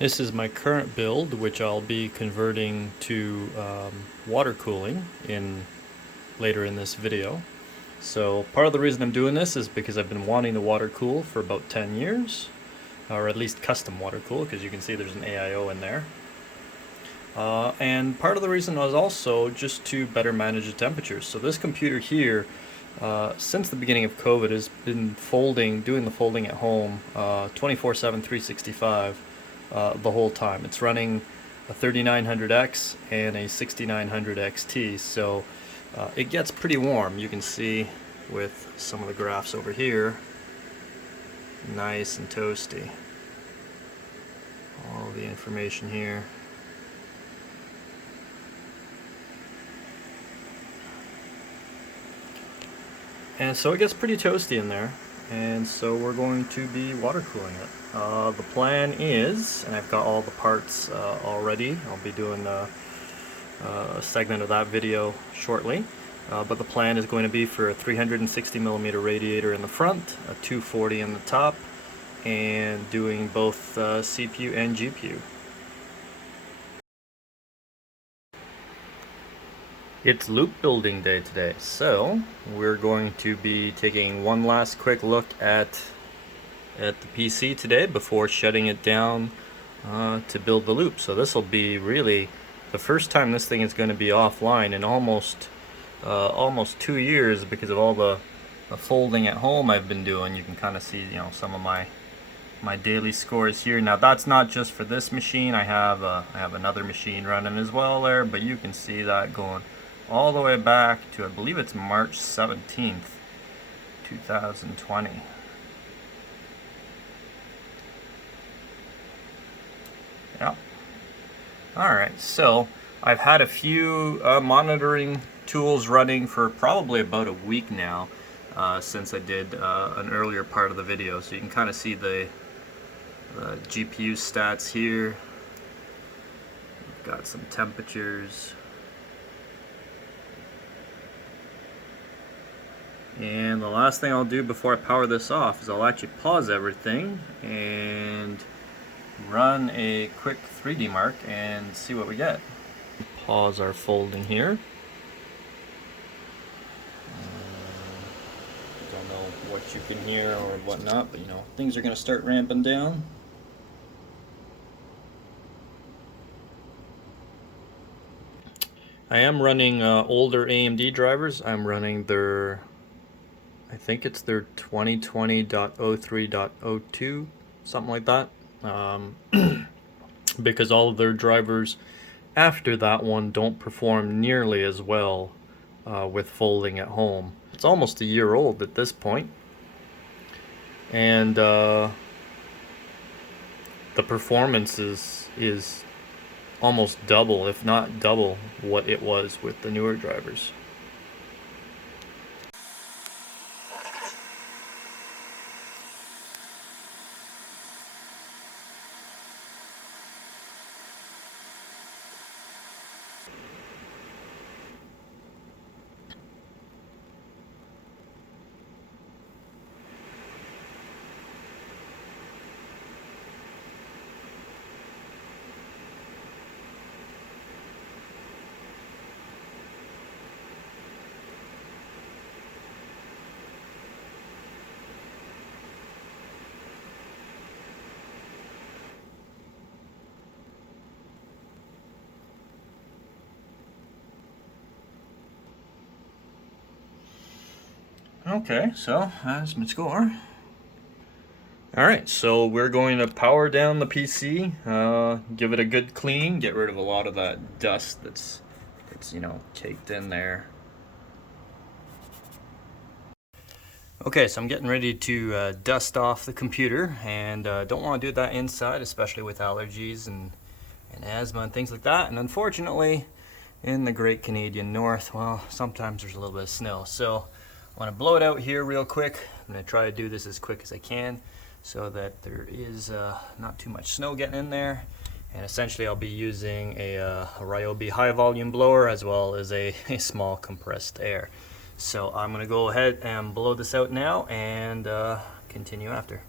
This is my current build, which I'll be converting to water cooling later in this video. So part of the reason I'm doing this is because I've been wanting to water cool for about 10 years, or at least custom water cool, because you can see there's an AIO in there. And part of the reason was also just to better manage the temperatures. So this computer here, since the beginning of COVID, has been doing the folding at home 24/7, 365 the whole time. It's running a 3900X and a 6900XT, so it gets pretty warm. You can see with some of the graphs over here, nice and toasty. All the information here. And so it gets pretty toasty in there, and so we're going to be water cooling it. The plan is, and I've got all the parts already, I'll be doing a segment of that video shortly, but the plan is going to be for a 360mm radiator in the front, a 240 in the top, and doing both CPU and GPU. It's loop building day today, so we're going to be taking one last quick look at the PC today before shutting it down to build the loop. So this will be really the first time this thing is going to be offline in almost 2 years because of all the folding at home I've been doing. You can kind of see, you know, some of my daily scores here. Now that's not just for this machine. I have another machine running as well there, but you can see that going all the way back to, I believe it's March 17th, 2020. Yeah. Alright, so I've had a few monitoring tools running for probably about a week now since I did an earlier part of the video. So you can kind of see the GPU stats here. We've got some temperatures. And the last thing I'll do before I power this off is I'll actually pause everything and run a quick 3D mark and see what we get. Pause our folding here. Don't know what you can hear or whatnot, but you know, things are going to start ramping down. I am running older AMD drivers. I'm running their, I think it's their 2020.03.02, something like that. Because all of their drivers after that one don't perform nearly as well with folding at home. It's almost a year old at this point, and the performance is almost double, if not double, what it was with the newer drivers. Okay, so that's my score. Alright, so we're going to power down the PC, give it a good clean, get rid of a lot of that dust that's you know, caked in there. Okay, so I'm getting ready to dust off the computer, and don't want to do that inside, especially with allergies and asthma and things like that. And unfortunately, in the great Canadian North, well, sometimes there's a little bit of snow. So I want to blow it out here real quick. I'm going to try to do this as quick as I can so that there is not too much snow getting in there. And essentially I'll be using a Ryobi high volume blower as well as a small compressed air. So I'm going to go ahead and blow this out now and continue after.